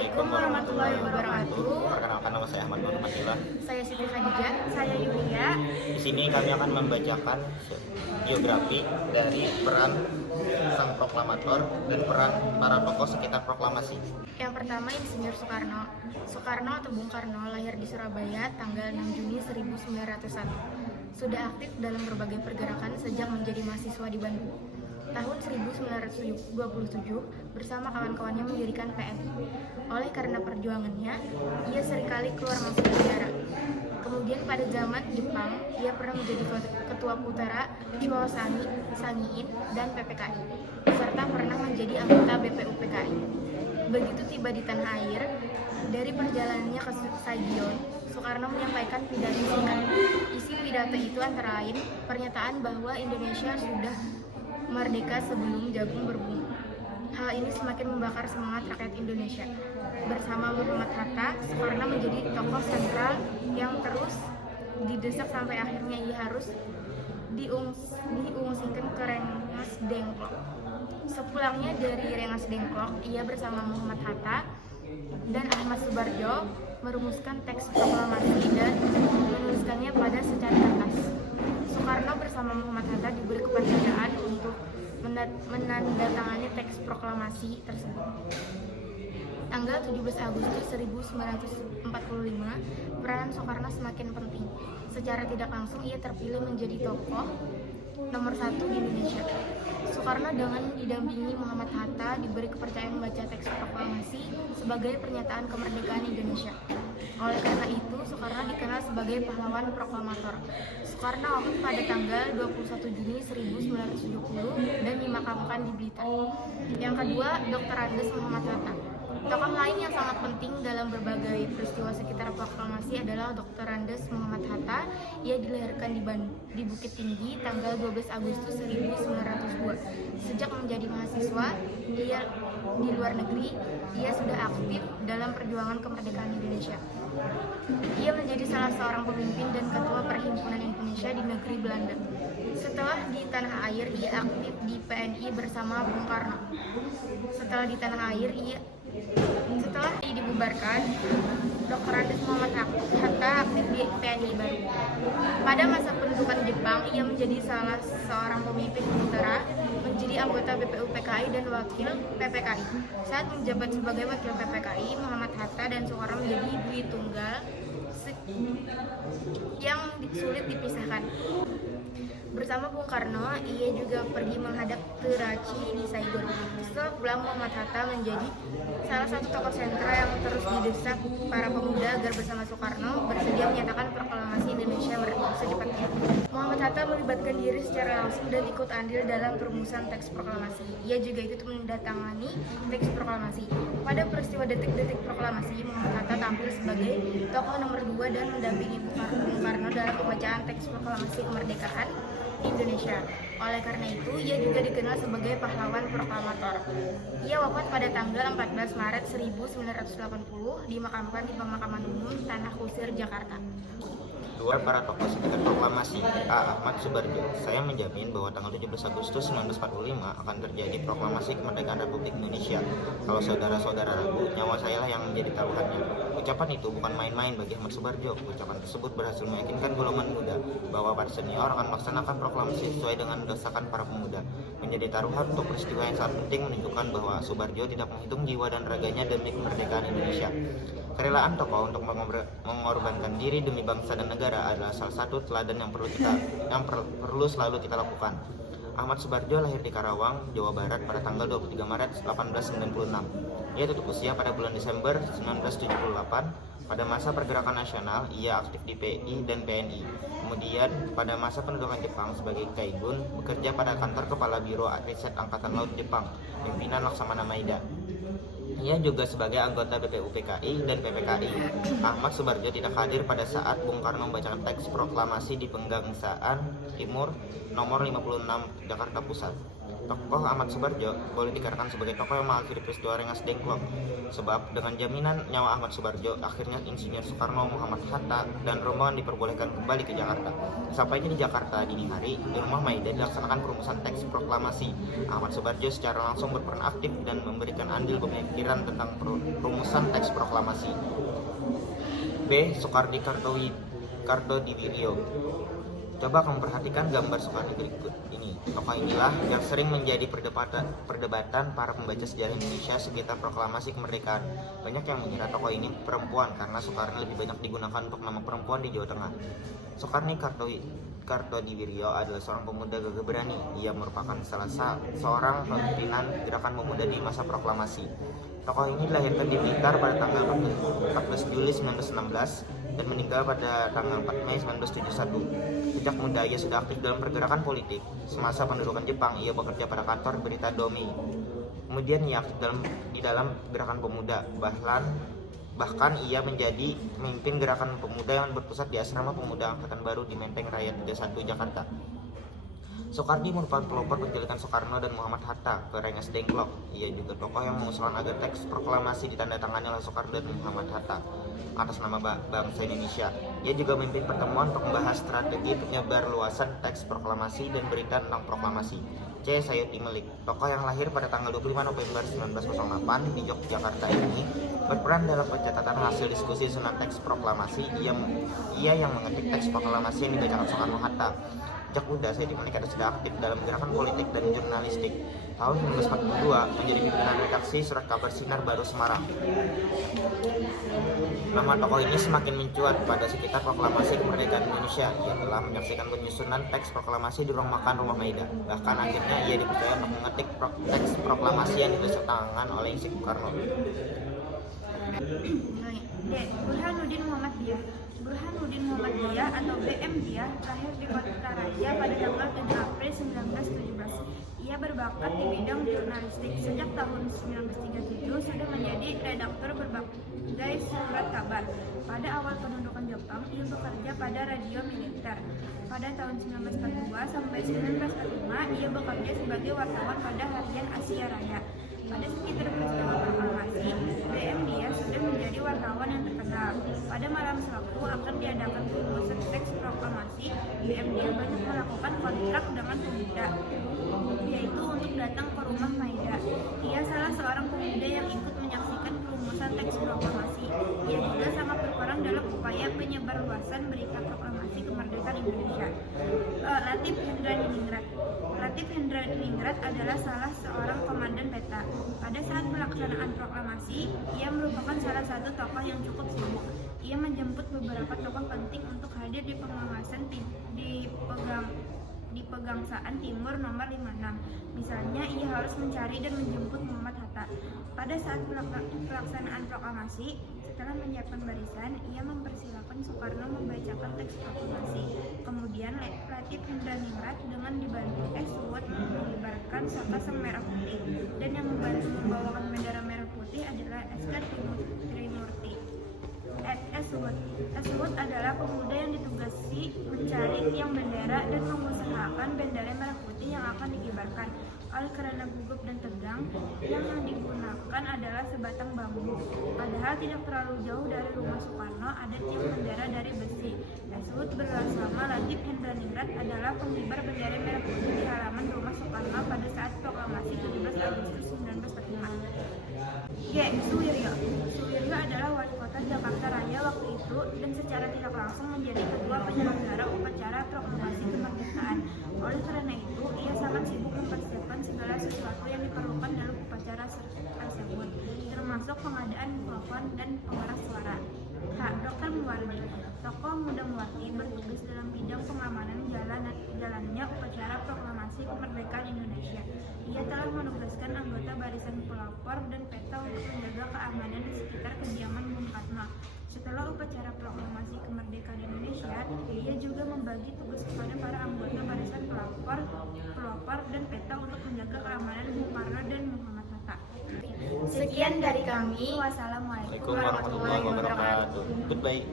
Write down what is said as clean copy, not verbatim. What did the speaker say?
Assalamualaikum warahmatullahi wabarakatuh. Perkenalkan, nama saya Ahmad Nur Madila. Saya Siti Khadijah. Saya Yulia. Di sini kami akan membacakan biografi dari peran sang proklamator dan peran para tokoh sekitar proklamasi. Yang pertama, Insinyur Soekarno. Soekarno atau Bung Karno lahir di Surabaya tanggal 6 Juni 1901. Sudah aktif dalam berbagai pergerakan sejak menjadi mahasiswa di Bandung. Tahun 1927 bersama kawan-kawannya mendirikan PNI. Oleh karena perjuangannya, ia seringkali keluar masuk negara. Kemudian pada zaman Jepang, ia pernah menjadi ketua Putera, Chosani, Sangiin, dan PPKI, serta pernah menjadi anggota BPUPKI. Begitu tiba di tanah air, dari perjalanannya ke Saigon, Soekarno menyampaikan pidato singkat. Isi pidato itu antara lain pernyataan bahwa Indonesia sudah merdeka sebelum jagung berbunga. Hal ini semakin membakar semangat rakyat Indonesia. Bersama Muhammad Hatta, Soekarno menjadi tokoh sentral yang terus didesak sampai akhirnya ia harus diungsikan ke Rengas Dengklok. Sepulangnya dari Rengas Dengklok, ia bersama Muhammad Hatta dan Ahmad Subarjo merumuskan teks proklamasi dan menuliskannya pada secari kertas. Soekarno bersama Muhammad Hatta diberi kepercayaan untuk menandatangani teks proklamasi tersebut. Tanggal 17 Agustus 1945, peran Soekarno semakin penting. Secara tidak langsung ia terpilih menjadi tokoh nomor 1 di Indonesia. Soekarno dengan didampingi Muhammad Hatta diberi kepercayaan membaca teks proklamasi sebagai pernyataan kemerdekaan Indonesia. Oleh karena itu, Soekarno dikenal sebagai pahlawan proklamator. Soekarno wafat pada tanggal 21 Juni 1970 dan dimakamkan di Blitar. Yang kedua, Dr. Andes Muhammad Hatta. Tokoh lain yang sangat penting dalam berbagai peristiwa sekitar proklamasi adalah Dr. Andes Muhammad Hatta. Ia dilahirkan di Bukit Tinggi tanggal 12 Agustus 1902. Sejak menjadi mahasiswa di luar negeri, ia sudah aktif dalam perjuangan kemerdekaan Indonesia. Ia menjadi salah seorang pemimpin dan ketua Perhimpunan Indonesia di negeri Belanda. Setelah di tanah air, ia aktif di PNI bersama Bung Karno. Setelah dibubarkan, Dr. Andes Muhammad Hatta aktif di PNI baru. Pada masa pendudukan Jepang, ia menjadi salah seorang pemimpin Putera, menjadi anggota BPUPKI dan wakil PPKI. Saat menjabat sebagai wakil PPKI, Muhammad Hatta dan Soekarno menjadi dui tunggal yang sulit dipisahkan. Bersama Bung Karno, ia juga pergi menghadap Karachi di Saigon. Setelah pulang, Muhammad Hatta menjadi salah satu tokoh sentral yang terus didesak para pemuda agar bersama Soekarno bersedia menyatakan proklamasi Indonesia secepatnya. Muhammad Hatta melibatkan diri secara langsung dan ikut andil dalam perumusan teks proklamasi. Ia juga ikut menandatangani teks proklamasi. Pada peristiwa detik-detik proklamasi, Muhammad Hatta tampil sebagai tokoh nomor 2 dan mendampingi Bung Karno dalam pembacaan teks proklamasi kemerdekaan Indonesia. Oleh karena itu, ia juga dikenal sebagai pahlawan proklamator. Ia wafat pada tanggal 14 Maret 1980, dimakamkan di Pemakaman Umum Tanah Kusir, Jakarta. Dua, para tokoh sekitar proklamasi. A. Ahmad Subarjo. Saya menjamin bahwa tanggal 17 Agustus 1945 akan terjadi proklamasi kemerdekaan Republik Indonesia. Kalau saudara-saudara ragu, nyawa saya lah yang menjadi taruhannya. Ucapan itu bukan main-main bagi Ahmad Subarjo. Ucapan tersebut berhasil meyakinkan golongan muda bahwa para senior akan melaksanakan proklamasi sesuai dengan desakan para pemuda. Menjadi taruhan untuk peristiwa yang sangat penting menunjukkan bahwa Subarjo tidak menghitung jiwa dan raganya demi kemerdekaan Indonesia. Kerelaan tokoh untuk mengorbankan diri demi bangsa dan negara adalah salah satu teladan yang perlu selalu kita lakukan. Ahmad Subarjo lahir di Karawang, Jawa Barat pada tanggal 23 Maret 1896. Ia tutup usia pada bulan Desember 1978. Pada masa pergerakan nasional, ia aktif di PI dan PNI. Kemudian, pada masa pendudukan Jepang sebagai Kaigun, bekerja pada kantor Kepala Biro Riset Angkatan Laut Jepang, pimpinan Laksamana Maeda. Ia juga sebagai anggota BPUPKI dan PPKI. Ahmad Subarjo tidak hadir pada saat Bung Karno membacakan teks proklamasi di Penggangsaan Timur nomor 56 Jakarta Pusat. Tokoh Ahmad Subarjo boleh dikatakan sebagai tokoh yang mengakhiri peristiwa Rengas Dengklok, sebab dengan jaminan nyawa Ahmad Subarjo, akhirnya Insinyur Soekarno, Muhammad Hatta, dan rombongan diperbolehkan kembali ke Jakarta. Sampainya di Jakarta dini hari, di Rumah Maida dilaksanakan perumusan teks proklamasi. Ahmad Subarjo secara langsung berperan aktif dan memberikan andil pemikiran tentang perumusan teks proklamasi. B. Soekardi Kartodiwiryo. Coba kamu perhatikan gambar Soekarno berikut ini. Tokoh inilah yang sering menjadi perdebatan para pembaca sejarah Indonesia sekitar proklamasi kemerdekaan. Banyak yang mengira tokoh ini perempuan karena Soekarno lebih banyak digunakan untuk nama perempuan di Jawa Tengah. Soekarno Kartodiwiryo adalah seorang pemuda gagah berani. Ia merupakan seorang pimpinan gerakan pemuda di masa proklamasi. Tokoh ini dilahirkan di Blitar pada tanggal 14 Juli 1916 dan meninggal pada tanggal 4 Mei 1971. Sejak muda ia sudah aktif dalam pergerakan politik. Semasa pendudukan Jepang, ia bekerja pada kantor berita Domi. Kemudian ia aktif di dalam gerakan pemuda. Bahkan ia menjadi pemimpin gerakan pemuda yang berpusat di Asrama Pemuda Angkatan Baru di Menteng Raya 31 Jakarta. Soekardi merupakan pelopor penculikan Soekarno dan Muhammad Hatta ke Rengas Dengklok. Ia juga tokoh yang mengusulkan agar teks proklamasi ditandatangani oleh Soekarno dan Muhammad Hatta atas nama bangsa Indonesia. Ia juga memimpin pertemuan untuk membahas strategi penyebarluasan teks proklamasi dan berita tentang proklamasi. C. Sayuti Melik, tokoh yang lahir pada tanggal 25 November 1908 di Yogyakarta ini, berperan dalam pencatatan hasil diskusi susunan teks proklamasi. Ia yang mengetik teks proklamasi yang dibacakan Soekarno-Hatta. Sejak muda, Sayuti Melik sudah aktif dalam gerakan politik dan jurnalistik. Tahun 1942 menjadi pimpinan redaksi Surat Kabar Sinar Baru Semarang. Nama tokoh ini semakin mencuat pada sekitar proklamasi kemerdekaan Indonesia. Ia telah menyaksikan penyusunan teks proklamasi di ruang makan Rumah Maida. Bahkan akhirnya ia dipercaya untuk mengetik teks proklamasi yang ditulis tangan oleh Soekarno. D. Burhanuddin Muhammad Dia. Burhanuddin Muhammad Dia atau BM Dia lahir di Kota Raja pada tanggal 7 April 1917. Ia berbakat di bidang jurnalistik. Sejak tahun 1937 sudah menjadi redaktur berbagai surat kabar. Pada awal pendudukan Jepang, ia bekerja pada radio militer. Pada tahun 1942 sampai 1945, ia bekerja sebagai wartawan pada harian Asia Raya. Pada sekitar peristiwa proklamasi, BM Dia sudah menjadi wartawan yang terkenal. Pada malam Sabtu akan diadakan perumusan teks proklamasi. BM Dia banyak melakukan kontrak dengan pemuda, yaitu untuk datang ke Rumah Maida. Ia salah seorang pemuda yang ikut menyaksikan perumusan teks proklamasi. Ia juga sangat berperan dalam upaya penyebarluasan berita proklamasi kemerdekaan Indonesia. Latif Hendra-Diningrat. Latif Hendra-Diningrat adalah salah seorang komandan peta. Pada saat pelaksanaan proklamasi, ia merupakan salah satu tokoh yang cukup sibuk. Ia menjemput beberapa tokoh penting untuk hadir di pengawasan di Pegangsaan Timur nomor 56. Misalnya, ia harus mencari dan menjemput Muhammad Hatta. Pada saat pelaksanaan proklamasi, setelah menyiapkan barisan, ia mempersilakan Soekarno membacakan teks proklamasi. Kemudian, Latif Hendra-Diningrat dengan dibantu S. Wood mengibarkan saka sang merah putih, dan yang membantu membawakan bendera merah putih adalah S.K. Trimurti. S. Wood adalah pemuda yang ditugasi mencari tiang bendera dan mengusahakan bendera merah putih yang akan dikibarkan. Oleh karena gugup dan tegang, yang digunakan adalah sebatang bambu. Padahal tidak terlalu jauh dari rumah Soekarno ada tiang bendera dari besi. S. Wood bersama Latif Hendra-Diningrat adalah pengibar bendera merah putih di halaman rumah Soekarno pada saat proklamasi 17 Agustus 1945. G. Suwiryo. Suwiryo adalah wali kota Jakarta Raya waktu itu dan secara tidak langsung menjadi ketua penyelenggara upacara proklamasi kemerdekaan. Oleh karena itu, ia sangat sibuk mempersiapkan segala sesuatu yang diperlukan dalam upacara tersebut, termasuk pengadaan mikrofon dan pengeras suara. H. Dr. Muwardi. Tokoh muda Muwardi bertugas dalam bidang pengamanan jalannya upacara proklamasi kemerdekaan Indonesia. Ia telah menugaskan anggota barisan pelopor dan peta untuk menjaga keamanan di sekitar kediaman Bung Karno. Setelah upacara proklamasi kemerdekaan Indonesia, ia juga membagi tugas kepada para anggota barisan pelopor dan peta untuk menjaga keamanan Bung Karno dan Muhammad Hatta. Sekian dari kami. Wassalamualaikum Waalaikumsalam warahmatullahi wabarakatuh. Goodbye.